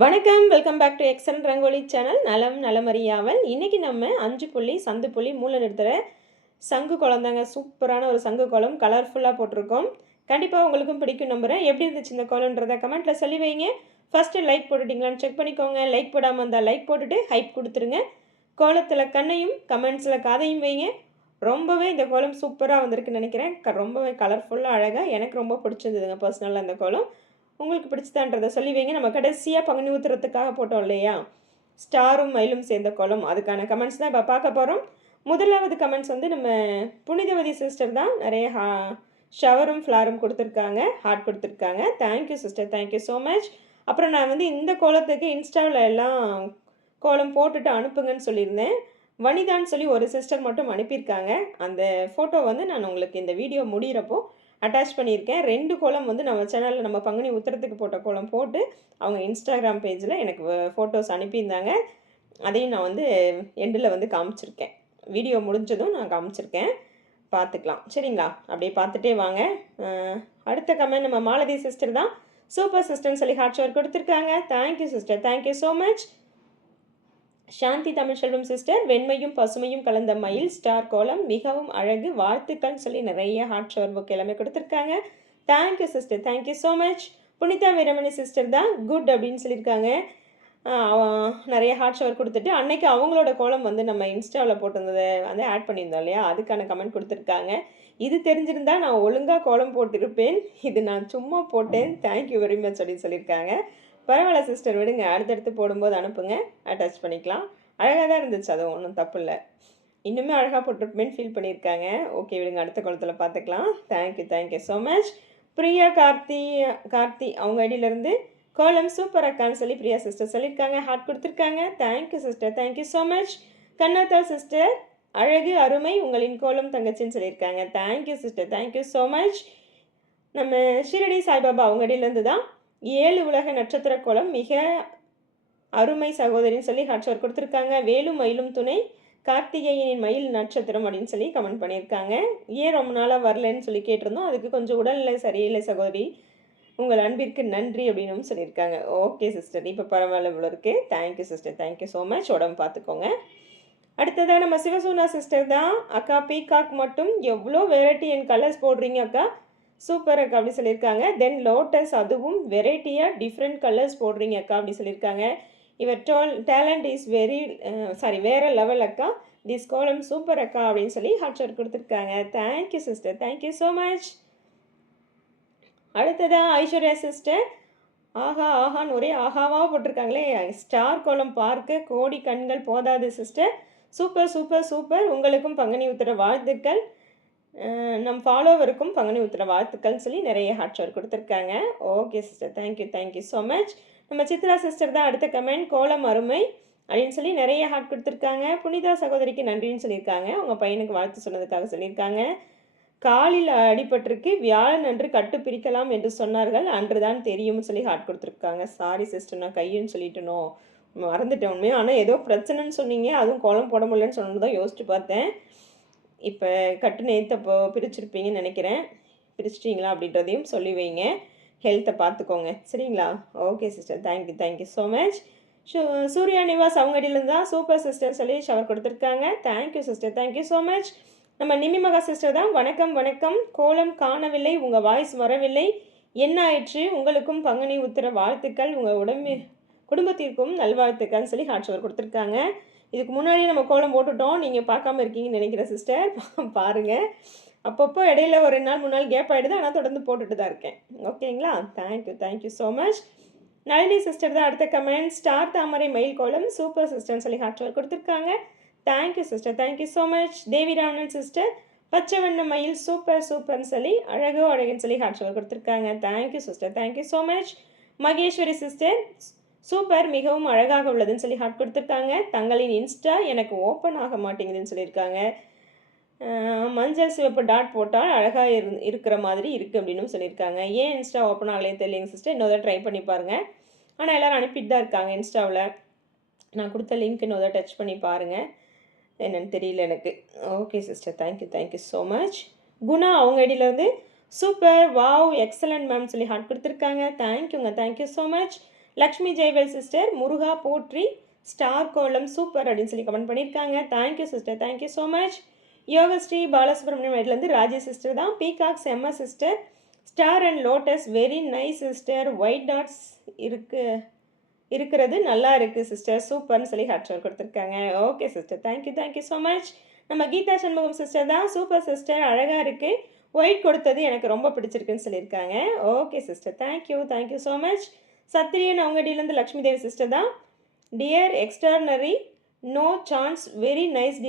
வணக்கம், welcome back to எக்ஸன் Rangoli channel. நலம் நலமறியாவல். இன்றைக்கி நம்ம 5 புள்ளி சந்து புள்ளி மூளை நிறுத்துகிற சங்கு குளம் தாங்க. சூப்பரான ஒரு சங்கு குளம் கலர்ஃபுல்லாக போட்டிருக்கோம். கண்டிப்பாக உங்களுக்கும் பிடிக்கும் நம்புகிறேன். எப்படி இருந்துச்சு இந்த குளம்ன்றதை கமெண்ட்டில் சொல்லி வைங்க. ஃபஸ்ட்டு லைக் போட்டுட்டிங்களான்னு செக் பண்ணிக்கோங்க. லைக் போடாமல் இருந்தால் லைக் போட்டுட்டு ஹைப் கொடுத்துருங்க. கோலத்தில் கண்ணையும் கமெண்ட்ஸில் காதையும் வைங்க. ரொம்பவே இந்த கோலம் சூப்பராக வந்திருக்குன்னு நினைக்கிறேன். ரொம்பவே கலர்ஃபுல்லாக அழகாக எனக்கு ரொம்ப பிடிச்சிருந்ததுங்க பர்சனலாக அந்த கோலம். உங்களுக்கு பிடிச்சதான்றதை சொல்லி வைங்க. நம்ம கடைசியாக பங்குனி ஊத்துறதுக்காக போட்டோம் இல்லையா, ஸ்டாரும் மயிலும் சேர்ந்த கோலம், அதுக்கான கமெண்ட்ஸ் தான் இப்போ பார்க்க போகிறோம். முதலாவது கமெண்ட்ஸ் வந்து நம்ம புனிதவதி சிஸ்டர் தான். நிறைய ஷவரும் ஃப்ளாரும் கொடுத்துருக்காங்க, ஹார்ட் கொடுத்துருக்காங்க. Thank you sister, thank you so much. அப்புறம் நான் வந்து இந்த கோலத்துக்கு இன்ஸ்டாவில் எல்லாம் கோலம் போட்டுட்டு அனுப்புங்கன்னு சொல்லியிருந்தேன். வனிதான்னு சொல்லி ஒரு சிஸ்டர் மட்டும் அனுப்பியிருக்காங்க. அந்த ஃபோட்டோ வந்து நான் உங்களுக்கு இந்த வீடியோ முடிகிறப்போ அட்டாச் பண்ணியிருக்கேன். 2 கோலம் வந்து நம்ம சேனலில் நம்ம பங்குனி உத்திரத்துக்கு போட்ட கோலம் போட்டு அவங்க இன்ஸ்டாகிராம் பேஜில் எனக்கு ஃபோட்டோஸ் அனுப்பியிருந்தாங்க. அதையும் நான் வந்து எண்டில் வந்து காமிச்சிருக்கேன். வீடியோ முடிஞ்சதும் நான் காமிச்சிருக்கேன், பார்த்துக்கலாம் சரிங்களா. அப்படியே பார்த்துட்டே வாங்க. அடுத்த கமெண்ட் நம்ம மாலதி சிஸ்டர் தான். சூப்பர் சிஸ்டர்னு சொல்லி ஹார்ட் ஷவர் கொடுத்துருக்காங்க. Thank you sister, thank you so much. Shanthi Tamilselvam sister, வெண்மையும் பசுமையும் கலந்த மயில் ஸ்டார் கோலம் மிகவும் அழகு, வாழ்த்துக்கள் சொல்லி நிறைய ஹார்ட் ஷவர் புக் எல்லாமே கொடுத்துருக்காங்க. Thank you sister, thank you so much. Punitha Veeramani sister தான் குட் அப்படின்னு சொல்லியிருக்காங்க. நிறைய ஹார்ட் ஷவர் கொடுத்துட்டு அன்னைக்கு அவங்களோட கோலம் வந்து நம்ம இன்ஸ்டாவில் போட்டிருந்ததை வந்து ஆட் பண்ணியிருந்தோம் இல்லையா, அதுக்கான கமெண்ட் கொடுத்துருக்காங்க. இது தெரிஞ்சிருந்தா நான் ஒழுங்காக கோலம் போட்டிருப்பேன், இது நான் சும்மா போட்டேன், தேங்க்யூ வெரி மச் அப்படின்னு சொல்லியிருக்காங்க. பரவாயில்ல சிஸ்டர், விடுங்க, அடுத்தடுத்து போடும்போது அனுப்புங்க, அட்டாச் பண்ணிக்கலாம். அழகாக தான் இருந்துச்சு, அது ஒன்றும் தப்பு இல்லை. இன்னுமே அழகாக போட்டிருப்பேன்னு ஃபீல் பண்ணியிருக்காங்க. ஓகே விடுங்க, அடுத்த குளத்தில் பார்த்துக்கலாம். Thank you, thank you so much. Priya Karthi அவங்க ஐடியிலேருந்து கோலம் சூப்பர் அக்கான்னு சொல்லி பிரியா சிஸ்டர் சொல்லியிருக்காங்க, ஹார்ட் கொடுத்துருக்காங்க. Thank you sister, thank you so much. Kannathal sister, அழகு அருமை உங்களின் கோலம் தங்கச்சின்னு சொல்லியிருக்காங்க. Thank you sister, thank you so much. நம்ம ஷிரடி சாய்பாபா அவங்க ஐடியிலேருந்து தான் 7 உலக நட்சத்திர கோலம் மிக அருமை சகோதரின்னு சொல்லி ஹார்ட் ஷவர் கொடுத்துருக்காங்க. வேலும் மயிலும் துணை, கார்த்திகேயனின் மயில் நட்சத்திரம் அப்படின்னு சொல்லி கமெண்ட் பண்ணியிருக்காங்க. ஏன் ரொம்ப நாளாக வரலன்னு சொல்லி கேட்டிருந்தோம், அதுக்கு கொஞ்சம் உடல்நிலை சரியில்லை சகோதரி, உங்கள் அன்பிற்கு நன்றி அப்படின்னு சொல்லியிருக்காங்க. ஓகே சிஸ்டர், இப்போ பரவாயில்ல இவ்வளோ இருக்குது. Thank you sister, thank you so much. உடம்பு பார்த்துக்கோங்க. அடுத்ததாக நம்ம சிவசூனா சிஸ்டர் தான். அக்கா பீகாக் மட்டும் எவ்வளோ வெரைட்டி அண்ட் கலர்ஸ் போடுறீங்க அக்கா, சூப்பர் அக்கா அப்படி சொல்லியிருக்காங்க. தென் லோட்டஸ், அதுவும் வெரைட்டியாக டிஃப்ரெண்ட் கலர்ஸ் போடுறீங்க அக்கா அப்படி சொல்லியிருக்காங்க. இவர் டேலண்ட் இஸ் வேற லெவல் அக்கா, திஸ் கோலம் சூப்பர் அக்கா அப்படின்னு சொல்லி ஹார்ட் ஷவர் கொடுத்துருக்காங்க. Thank you sister, thank you so much. அடுத்ததாக ஐஸ்வர்யா சிஸ்டர், ஆஹா ஆஹான்னு ஒரே ஆஹாவாக போட்டிருக்காங்களே, ஸ்டார் கோலம் பார்க்க கோடி கண்கள் போதாது சிஸ்டர், சூப்பர் சூப்பர் சூப்பர், உங்களுக்கும் பங்குனி உத்திர வாழ்த்துக்கள், நம் ஃபாலோவருக்கும் பங்குனி உத்திர வாழ்த்துக்கள்னு சொல்லி நிறைய ஹார்ட் ஷவர் கொடுத்துருக்காங்க. Okay sister, thank you, thank you so much. நம்ம சித்ரா சிஸ்டர் தான் அடுத்த கமெண்ட், கோலம் அருமை அப்படின்னு சொல்லி நிறைய ஹார்ட் கொடுத்துருக்காங்க. புனிதா சகோதரிக்கு நன்றின்னு சொல்லியிருக்காங்க. அவங்க பையனுக்கு வாழ்த்து சொன்னதுக்காக சொல்லியிருக்காங்க. காலில் அடிபட்டிருக்கு, வியாழன் அன்று கட்டு பிரிக்கலாம் என்று சொன்னார்கள், அன்றுதான் தெரியும்னு சொல்லி ஹார்ட் கொடுத்துருக்காங்க. சாரி சிஸ்டர், நான் கையுன்னு சொல்லிட்டேனோ, மறந்துட்டேன் உண்மையாக. ஆனால் ஏதோ பிரச்சனைன்னு சொன்னீங்க, அதுவும் கோலம் போட முடியலன்னு சொன்னது தான் யோசிச்சு பார்த்தேன். இப்போ கட்டு நேற்றப்போ பிரிச்சுருப்பீங்கன்னு நினைக்கிறேன், பிரிச்சிட்டிங்களா அப்படின்றதையும் சொல்லி வைங்க. ஹெல்த்தை பார்த்துக்கோங்க சரிங்களா. Okay sister, thank you, thank you so much. Surya Nivas அவங்க அடியிலேருந்து தான் சூப்பர் சிஸ்டர் சொல்லி ஷவர் கொடுத்துருக்காங்க. Thank you sister, thank you so much. நம்ம நிமிமகா சிஸ்டர் தான். வணக்கம் வணக்கம், கோலம் காணவில்லை, உங்கள் வாய்ஸ் வரவில்லை, என்ன ஆயிற்று, உங்களுக்கும் பங்குனி உத்திர வாழ்த்துக்கள், உங்கள் குடும்பத்திற்கும் நல்வாழ்த்துக்கள்னு சொல்லி ஹார்ட் ஷவர் கொடுத்துருக்காங்க. இதுக்கு முன்னாடி நம்ம கோலம் போட்டுட்டோம், நீங்கள் பார்க்காம இருக்கீங்கன்னு நினைக்கிறேன் சிஸ்டர், பாருங்கள். அப்பப்போ இடையில ஒரு 2 நாள் 3 நாள் கேப் ஆகிடுது, ஆனால் தொடர்ந்து போட்டுட்டு தான் இருக்கேன். ஓகேங்களா. Thank you, thank you so much. Nalini sister தான் அடுத்த கமெண்ட், ஸ்டார் தாமரை மயில் கோலம் சூப்பர் சிஸ்டர்னு சொல்லி ஹார்ட் ஷவர் கொடுத்துருக்காங்க. Thank you sister, thank you so much. Devi Raman sister, பச்சை வண்ண மயில் சூப்பர் சூப்பர்னு சொல்லி அழகுன்னு சொல்லி ஹார்ட் ஷவர் கொடுத்துருக்காங்க. Thank you sister, thank you so much. Maheswari sister, super மிகவும் அழகாக உள்ளதுன்னு சொல்லி ஹார்ட் கொடுத்துருக்காங்க. தங்களின் இன்ஸ்டா எனக்கு ஓப்பன் ஆக மாட்டேங்குதுன்னு சொல்லியிருக்காங்க. மஞ்சள் சிவப்பு டாட் போட்டால் அழகாக இருக்கிற மாதிரி இருக்குது அப்படின்னு சொல்லியிருக்காங்க. ஏன் இன்ஸ்டா ஓப்பன் ஆகலையே தெரியலைங்க சிஸ்டர், இன்னொரு ட்ரை பண்ணி பாருங்கள். ஆனால் எல்லோரும் அனுப்பிட்டு தான் இருக்காங்க இன்ஸ்டாவில். நான் கொடுத்த லிங்க் இன்னொரு டச் பண்ணி பாருங்கள், என்னென்னு தெரியல எனக்கு. Okay sister, thank you, thank you so much. Guna அவங்க ஐடியிலேருந்து சூப்பர் வாவ் எக்ஸலண்ட் மேம் சொல்லி ஹார்ட் கொடுத்துருக்காங்க. தேங்க்யூங்க, thank you so much. Lakshmi Jayavel sister, முருகா போற்றி, ஸ்டார் கோலம் சூப்பர் அப்படின்னு சொல்லி கமெண்ட் பண்ணியிருக்காங்க. Thank you sister, thank you so much. Yogashri Balasubramaniam வீட்டிலேருந்து ராஜேஷ் சிஸ்டர் தான். பீகாக் செம்ம sister, star and lotus very nice sister, white dots இருக்கிறது நல்லா இருக்குது சிஸ்டர், சூப்பர்னு சொல்லி ஹார்ட் ஷேர் கொடுத்துருக்காங்க. Okay sister, thank you thank you so much. நம்ம கீதா சண்முகம் சிஸ்டர் தான். சூப்பர் சிஸ்டர், அழகாக இருக்குது, ஒயிட் கொடுத்தது எனக்கு ரொம்ப பிடிச்சிருக்குன்னு சொல்லியிருக்காங்க. Okay sister, thank you thank you so much. Sathriyan அவங்கடியிலேருந்து லக்ஷ்மி தேவி சிஸ்டர் தான். Dear extraordinary, no chance, very nice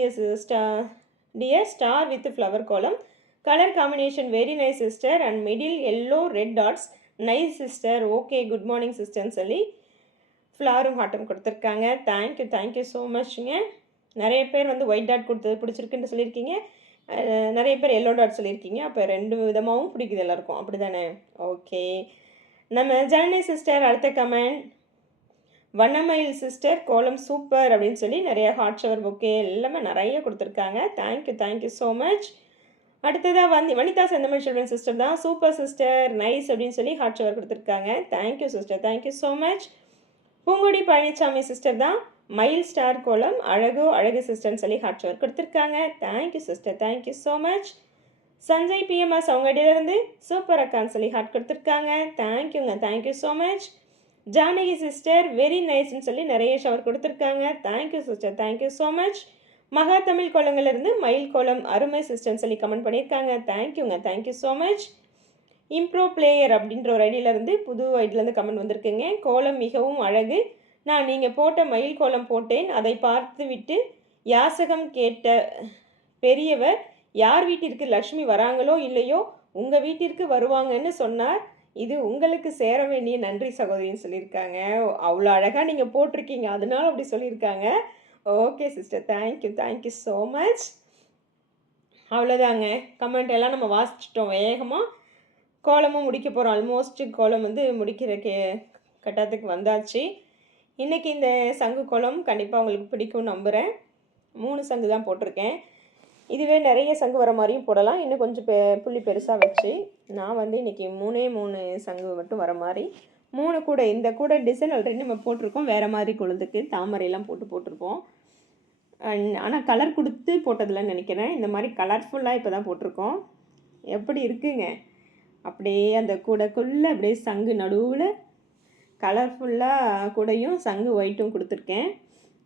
dear star with flower kolam, colour combination very nice sister, and middle yellow red dots nice sister. Okay good morning சிஸ்டர்னு சொல்லி ஃப்ளாரும் ஹாட்டும் கொடுத்துருக்காங்க. Thank you thank you so மச்ங்க. நிறைய பேர் வந்து ஒயிட் டாட் கொடுத்தது பிடிச்சிருக்குன்னு சொல்லியிருக்கீங்க, நிறைய பேர் எல்லோ டாட் சொல்லியிருக்கீங்க. அப்போ 2 விதமாகவும் பிடிக்குது எல்லாருக்கும், அப்படி தானே? ஓகே. நம்ம ஜனனி சிஸ்டர் அடுத்த கமெண்ட், வண்ணமயில் சிஸ்டர் கோலம் சூப்பர் அப்படின்னு சொல்லி நிறைய ஹாட் ஷவர் புக்கு எல்லாமே நிறைய கொடுத்துருக்காங்க. Thank you thank you so much. அடுத்ததாக வனிதா செந்தமிழ் செல்வன் சிஸ்டர் தான். சூப்பர் சிஸ்டர், நைஸ் அப்படின்னு சொல்லி ஹாட் ஷவர் கொடுத்துருக்காங்க. Thank you sister, thank you so much. Poongudi Palaniswami sister தான். மயில் ஸ்டார் கோலம் அழகு சிஸ்டர்னு சொல்லி ஹாட் ஷவர் கொடுத்துருக்காங்க. Thank you sister, thank you so much. Sanjay PMS அவங்ககிட்டேருந்து சூப்பர் அக்கான்னு சொல்லி ஹாட் கொடுத்துருக்காங்க. தேங்க்யூங்க, thank you so much. Janaki sister very நைஸ்ன்னு சொல்லி நிறைய ஷவர் கொடுத்துருக்காங்க. Thank you sister, thank you so much. Maha Tamil கோலங்கள்லேருந்து மயில் கோலம் அருமை சிஸ்டர்னு சொல்லி கமெண்ட் பண்ணியிருக்காங்க. தேங்க்யூங்க, தேங்க்யூ ஸோ மச். இம்ப்ரோ பிளேயர் அப்படின்ற ஒரு ஐடியிலேருந்து புது ஐடியிலேருந்து கமெண்ட் வந்திருக்குங்க. கோலம் மிகவும் அழகு, நான் நீங்கள் போட்ட மயில் கோலம் போட்டேன், அதை பார்த்து விட்டு யாசகம் கேட்ட பெரியவர் யார் வீட்டிற்கு லக்ஷ்மி வராங்களோ இல்லையோ உங்கள் வீட்டிற்கு வருவாங்கன்னு சொன்னார், இது உங்களுக்கு சேர வேண்டிய நன்றி சகோதரின்னு சொல்லியிருக்காங்க. அவ்வளோ அழகாக நீங்கள் போட்டிருக்கீங்க, அதனால அப்படி சொல்லியிருக்காங்க. Okay sister, thank you thank you so much. அவ்வளோதாங்க, கமெண்ட் எல்லாம் நம்ம வாசிச்சிட்டோம் வேகமாக. கோலமும் முடிக்க போகிறோம், ஆல்மோஸ்ட் கோலம் வந்து முடிக்கிற கட்டத்துக்கு வந்தாச்சு. இன்றைக்கி இந்த சங்கு கோலம் கண்டிப்பாக உங்களுக்கு பிடிக்கும் நம்புகிறேன். 3 சங்கு தான் போட்டிருக்கேன். இதுவே நிறைய சங்கு வர மாதிரியும் போடலாம், இன்னும் கொஞ்சம் புள்ளி பெருசாக வச்சு. நான் வந்து இன்றைக்கி 3 சங்கு மட்டும் வர மாதிரி 3 கூட, இந்த கூட டிசைன் ஆல்ரெடி நம்ம போட்டிருக்கோம், வேறு மாதிரி கொழுந்துக்கு தாமரையெல்லாம் போட்டிருப்போம். ஆனால் கலர் கொடுத்து போட்டதில்லைன்னு நினைக்கிறேன். இந்த மாதிரி கலர்ஃபுல்லாக இப்போ தான் போட்டிருக்கோம். எப்படி இருக்குங்க, அப்படியே அந்த கூடைக்குள்ளே அப்படியே சங்கு நடுவில் கலர்ஃபுல்லாக கூடையும் சங்கு ஒயிட்டும் கொடுத்துருக்கேன்.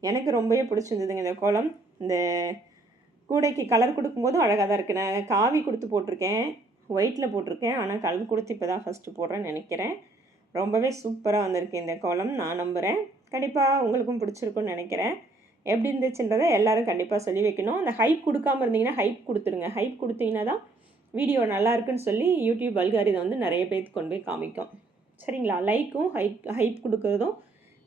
எனக்கு ரொம்பவே பிடிச்சிருந்ததுங்க இந்த கோலம். இந்த கூடைக்கு கலர் கொடுக்கும்போதும் அழகாக தான் இருக்குது. நான் காவி கொடுத்து போட்டிருக்கேன், ஒயிட்டில் போட்டிருக்கேன், ஆனால் கலர் கொடுத்து இப்போ தான் ஃபஸ்ட்டு போடுறேன்னு நினைக்கிறேன். ரொம்பவே சூப்பராக வந்திருக்கு இந்த கோலம், நான் நம்புகிறேன். கண்டிப்பாக உங்களுக்கும் பிடிச்சிருக்குன்னு நினைக்கிறேன். எப்படி இருந்துச்சுன்றதை எல்லோரும் கண்டிப்பாக சொல்லி வைக்கணும். அந்த ஹைப் கொடுக்காமல் இருந்தீங்கன்னா ஹைப் கொடுத்துருங்க. ஹைப் கொடுத்தீங்கன்னா தான் வீடியோ நல்லா இருக்குன்னு சொல்லி யூடியூப் அல்காரிதம் வந்து நிறைய பேருக்கு கொண்டு போய் காமிக்கும். சரிங்களா? லைக்கும் ஹைப் கொடுக்குறதும்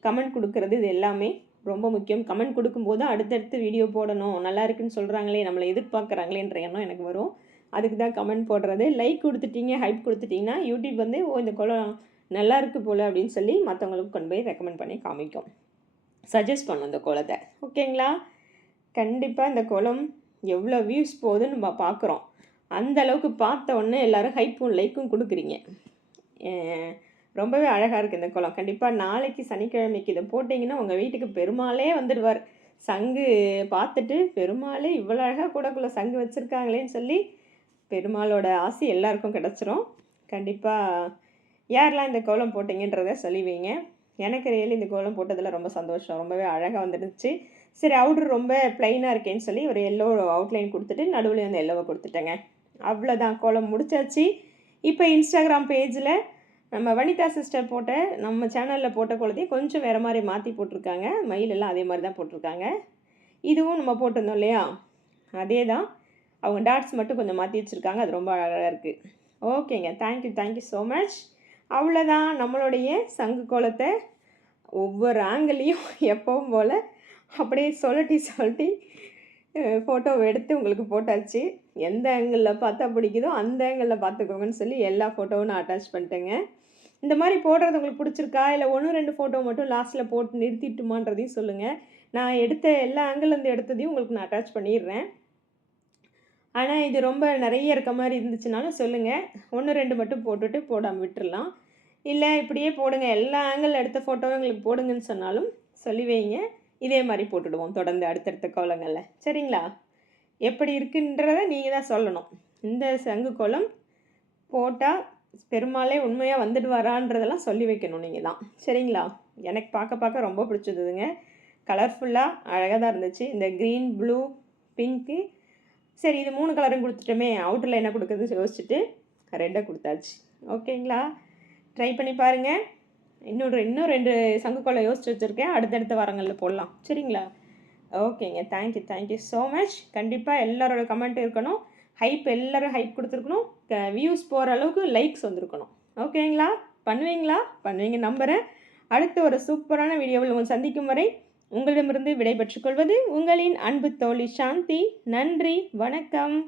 கமெண்ட் கொடுக்குறது இது எல்லாமே ரொம்ப முக்கியம். கமெண்ட் கொடுக்கும்போது அடுத்தடுத்து வீடியோ போடணும், நல்லா இருக்குன்னு சொல்கிறாங்களே, நம்மளை எதிர்பார்க்குறாங்களேன்ற எண்ணம் எனக்கு வரும். அதுக்கு தான் கமெண்ட் போடுறது. லைக் கொடுத்துட்டீங்க, ஹைப் கொடுத்துட்டிங்கன்னா யூடியூப் வந்து இந்த கோலம் நல்லா இருக்குது போல் அப்படின்னு சொல்லி மற்றவங்களுக்கு கொண்டு போய் ரெக்கமெண்ட் பண்ணி காமிக்கும், சஜஸ்ட் பண்ணும் இந்த கோலத்தை. ஓகேங்களா? கண்டிப்பாக இந்த கோலம் எவ்வளோ வியூஸ் போகுதுன்னு நம்ம பார்க்குறோம். அந்த அளவுக்கு பார்த்த உடனே எல்லோரும் ஹைப்பும் லைக்கும் கொடுக்குறீங்க. ரொம்பவே அழகாக இருக்குது இந்த கோலம். கண்டிப்பாக நாளைக்கு சனிக்கிழமைக்கு இதை போட்டிங்கன்னா உங்கள் வீட்டுக்கு பெருமாளே வந்துடுவார். சங்கு பார்த்துட்டு பெருமாளே இவ்வளோ அழகாக கூடக்குள்ளே சங்கு வச்சுருக்காங்களேன்னு சொல்லி பெருமாளோட ஆசை எல்லாருக்கும் கிடச்சிரும். கண்டிப்பாக யாரெல்லாம் இந்த கோலம் போட்டிங்கன்றதை சொல்லி வைங்க. எனக்கு ரியலி இந்த கோலம் போட்டதில் ரொம்ப சந்தோஷம், ரொம்பவே அழகாக வந்துடுச்சு. சரி, அவுட்ரு ரொம்ப ப்ளைனாக இருக்கேன்னு சொல்லி ஒரு எல்லோ அவுட்லைன் கொடுத்துட்டு நடுவில் வந்து எல்லோவை கொடுத்துட்டேங்க. அவ்வளோதான், கோலம் முடிச்சாச்சு. இப்போ இன்ஸ்டாகிராம் பேஜில் நம்ம வனிதா சிஸ்டர் போட்ட, நம்ம சேனலில் போட்ட கோலத்தையும் கொஞ்சம் வேறு மாதிரி மாற்றி போட்டிருக்காங்க. மயிலெல்லாம் அதே மாதிரி தான் போட்டிருக்காங்க. இதுவும் நம்ம போட்டிருந்தோம் இல்லையா, அதே தான். அவங்க டாட்ஸ் மட்டும் கொஞ்சம் மாற்றி வச்சுருக்காங்க, அது ரொம்ப அழகாக இருக்குது. ஓகேங்க, தேங்க்யூ தேங்க்யூ ஸோ மச். அவ்வளோதான், நம்மளுடைய சங்கு கோலத்தை ஒவ்வொரு ஆங்கிளையும் எப்பவும் போல் அப்படியே சொல்லட்டி ஃபோட்டோ எடுத்து உங்களுக்கு போட்டாச்சு. எந்த ஆங்கிளில் பார்த்தா பிடிக்குதோ அந்த ஆங்கிளில் பார்த்துக்கோங்கன்னு சொல்லி எல்லா ஃபோட்டோவும் நான் அட்டாச் பண்ணிட்டேங்க. இந்த மாதிரி போடுறது உங்களுக்கு பிடிச்சிருக்கா, இல்லை 1-2 ஃபோட்டோ மட்டும் லாஸ்ட்டில் போட்டு நிறுத்திட்டுமான்றதையும் சொல்லுங்கள். நான் எடுத்த எல்லா ஆங்கிள்லேருந்து எடுத்ததையும் உங்களுக்கு நான் அட்டாச் பண்ணிடுறேன். ஆனால் இது ரொம்ப நிறைய இருக்க மாதிரி இருந்துச்சுனாலும் சொல்லுங்கள், 1-2 மட்டும் போட்டுட்டு போடாமல் விட்டுடலாம். இல்ல இப்படியே போடுங்க. எல்லா ஆங்கிள் எடுத்த ஃபோட்டோவும் எங்களுக்கு போடுங்கன்னு சொன்னாலும் சொல்லி வைங்க. இதே மாரி போட்டுடுவோம் தொடர்ந்து அடுத்தடுத்த கோலங்கள்ல. சரிங்களா? எப்படி இருக்குன்றத நீங்க தான் சொல்லணும். இந்த சங்கு கோலம் போட்டா பெருமாளே உண்மையா வந்துடுவாரான்றதெல்லாம் சொல்லி வைக்கணும் நீங்க தான். சரிங்களா? எனக்கு பார்க்க பார்க்க ரொம்ப பிடிச்சிருந்ததுங்க. கலர்ஃபுல்லா அழகா தான் இருந்துச்சு. இந்த கிரீன், ப்ளூ, பிங்க்கு சரி இது 3 கலரும் குடுத்துட்டோமே, அவுட்டர்ல என்ன குடுக்குறது யோசிச்சுட்டு ரெட்ட குடுத்தாச்சு. ஓகேங்களா? ட்ரை பண்ணி பாருங்க. இன்னும் 2 சங்கு கோலம் யோசிச்சு வச்சிருக்கேன். அடுத்தடுத்த வாரங்கள்ல போடலாம். சரிங்களா? ஓகேங்க. Thank you so much. கண்டிப்பா எல்லாரோட கமெண்ட் இருக்கணும். எல்லாரும் ஹைப் குடுத்துருக்கணும். வியூஸ் போற அளவுக்கு லைக்ஸ் வந்திருக்கணும். ஓகேங்களா? பண்ணுவீங்களா? பண்ணுவீங்க நம்புறேன். அடுத்த ஒரு சூப்பரான வீடியோவில் உங்களை சந்திக்கும் வரை உங்களிடமிருந்து விடை பெற்றுக் கொள்வது உங்களின் அன்பு தோழி சாந்தி. நன்றி. வணக்கம்.